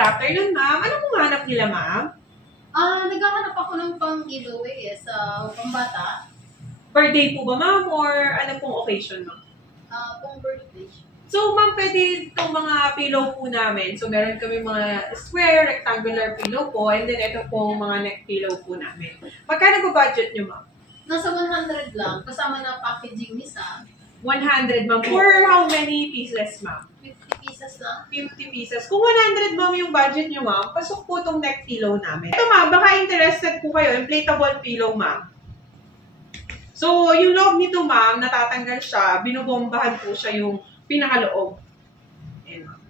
good afternoon, ma'am. Ano pong hanap nila, ma'am? Naghahanap ako ng pang-giveaway sa pambata. Birthday po ba, ma'am? Or ano pong occasion, ma'am? Pang-birthday. So, ma'am, pwede itong mga pillow po namin. So, meron kami mga square, rectangular pillow po. And then, ito po mga neck pillow po namin. Magkano po budget nyo, ma'am? Nasa 100 lang, kasama na packaging nisa. 100, ma'am. For how many pieces, ma'am? 50 pieces lang. 50 pieces. Kung 100, ma'am, yung budget nyo, ma'am, pasok po itong neck pillow namin. Ito, ma'am, baka interested po kayo, inflatable pillow, ma'am. So, yung loob nito, ma'am, natatanggal siya, binubombahan po siya yung pinakaloob. Ayan, ma'am.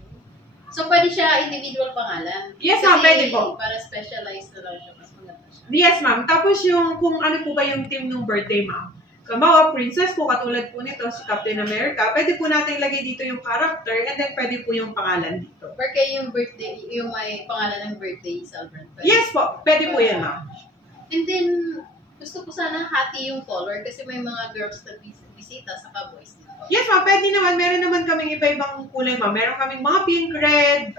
So, pwede siya individual pangalan? Yes, ma'am, pwede po. Para specialized na lang siya, mas maganda siya. Yes, ma'am. Tapos yung, kung ano po ba yung team ng birthday, ma'am. Kambawa, princess po, katulad po nito, si Captain America, pwede po natin lagay dito yung character, and then pwede po yung pangalan dito. Porque yung birthday, yung may pangalan ng birthday celebrant. Yes po, pwede po yan, ma'am. And then, gusto ko sana hati yung color kasi may mga girls na bisita sa boys dito. Yes, ma'am. Pwede naman. Meron naman kaming iba-ibang kulay, ma'am. Meron kaming mga pink, red,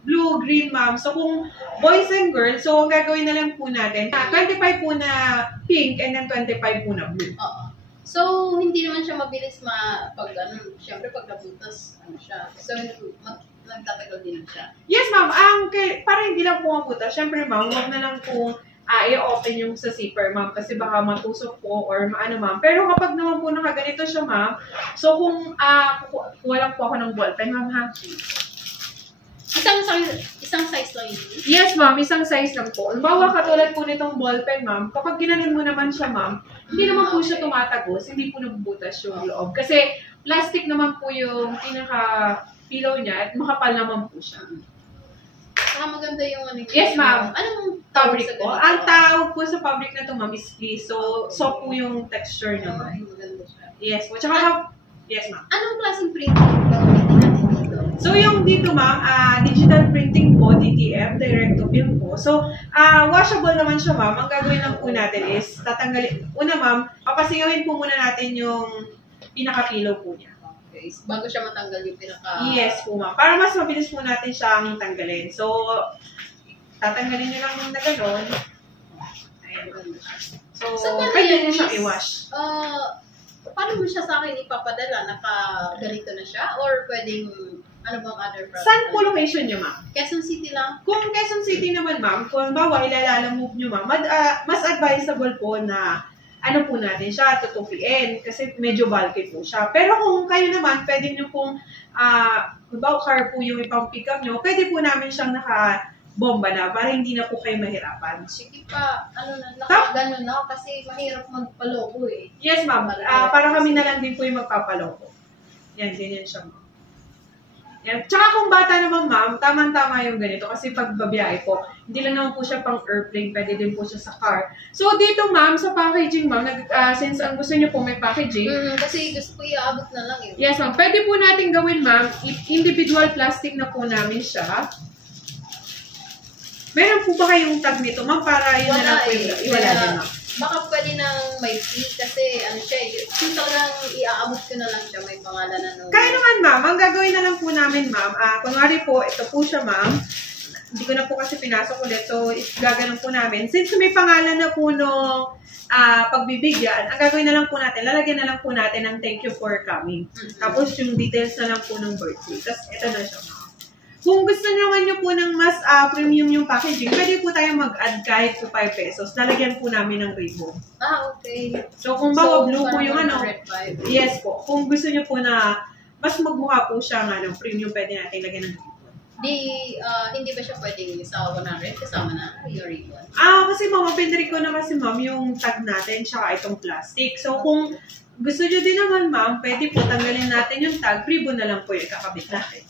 blue, green, ma'am. So, kung boys and girls, so, ang gagawin na lang po natin, 25 po na pink and then 25 po na blue. Oo. So, hindi naman siya mabilis pag syempre pag nabutas, siya. So, nagtatagal din siya. Yes, ma'am. Para hindi lang po mabutas, syempre, ma'am, huwag na lang po i-open yung sa zipper, ma'am, kasi baka matusok po or maano, ma'am. Pero kapag naman po nakaganito siya, ma'am, so kung kuha lang po ako ng ballpen, ma'am, ha? Isang size lang yun? Yes, ma'am. Isang size lang po. Halimbawa, katulad po nitong ballpen, ma'am, kapag ginanon mo naman siya, ma'am, hindi naman po siya tumatagos, hindi po nabubutas yung loob. Kasi plastic naman po yung pinaka-pillow niya at makapal naman po siya. Maganda yung ano. Yes, ma'am. Anong fabric po? Ang tawag po sa fabric na ito, ma'am, is fleece. So, soft po yung texture niya, ma'am. Maganda siya. Yes po. Tsaka, yes, ma'am. Anong klaseng printing gagamitin natin dito? So, yung dito, ma'am, digital printing po, DTF, direct to film po. So, washable naman siya, ma'am. Ang gagawin lang po natin is, tatanggalin. Una, ma'am, papasingawin po muna natin yung pinaka-pillow po niya. Okay. Bago siya matanggal yung pinaka... Yes po, ma'am. Para mas mabilis po natin siyang tanggalin. So, tatanggalin niyo lang yung na gano'n. Ayan. So pwede niyo siyang i-wash. Paano mo siya sa akin ipapadala? Naka-ganito na siya? Or pwedeng, ano bang other product? Saan po location niyo, ma'am? Quezon City lang? Kung Quezon City naman, ma'am, kung bawa ilalamove niyo, ma'am, mas advisable po na ano po natin siya, tutupiin. Kasi medyo bulky po siya. Pero kung kayo naman, pwede niyo pong, bawa car po yung ipang-pick up niyo, pwede po namin siyang naka-bomba na para hindi na po kayo mahirapan. Sige pa, naka-ganon na kasi mahirap magpaloko eh. Yes, ma'am. Para kami na lang din po yung magpapaloko. Yan, ganyan siya, ma'am. Yan. Tsaka kung bata naman, ma'am, tamang-tama yung ganito. Kasi pag babiyahe po, hindi lang naman po siya pang airplane, pwede din po siya sa car. So, dito, ma'am, sa packaging, ma'am, since ang gusto niyo po may packaging. Kasi gusto ko iaabot na lang eh. Yes, ma'am. Pwede po natin gawin, ma'am, individual plastic na po namin siya. Meron po ba kayong tag nito, ma'am, para yun na lang po yung iwala din, ma'am? Baka pwede nang may fee kasi ano siya, yung talagang iaabot ko na lang siya, may pangalan na nung... Kaya naman, ma'am, ang gagawin na lang po namin, ma'am, kunwari po, ito po siya, ma'am. Hindi ko na po kasi pinasok ulit, so gaganon po namin. Since may pangalan na po nung pagbibigyan, ang gagawin na lang po natin, lalagyan na lang po natin ng thank you for coming. Tapos yung details na lang po ng birthday. Tapos ito na siya, ma'am. Kung gusto naman nyo po ng mas premium yung packaging, pwede po tayo mag-add kahit po 5 pesos. Lalagyan po namin ng ribbon. Okay. So, kung bawa blue po yung ano, yes po. Kung gusto nyo po na mas magmukha po siya ng premium, pwede natin lagyan ng ribbon. Hindi ba siya pwedeng sa 100 kasama na yung ribbon? Kasi ma'am, pinry ko na kasi ma'am yung tag natin tsaka itong plastic. So, kung gusto nyo din naman ma'am, pwede po tanggalin natin yung tag, ribbon na lang po yung kakabit natin.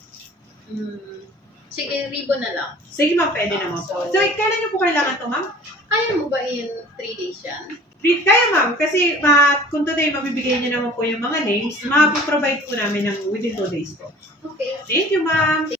Sige, ribbon na lang. Sige ma'am, pwede naman po. So, kailan nyo po kailangan to ma'am? Kaya mo ba in 3 days yan? Kaya ma'am, kasi kung today mabibigay nyo naman po yung mga names, ma-provide po namin ng within 2 days po. Okay. Thank you ma'am!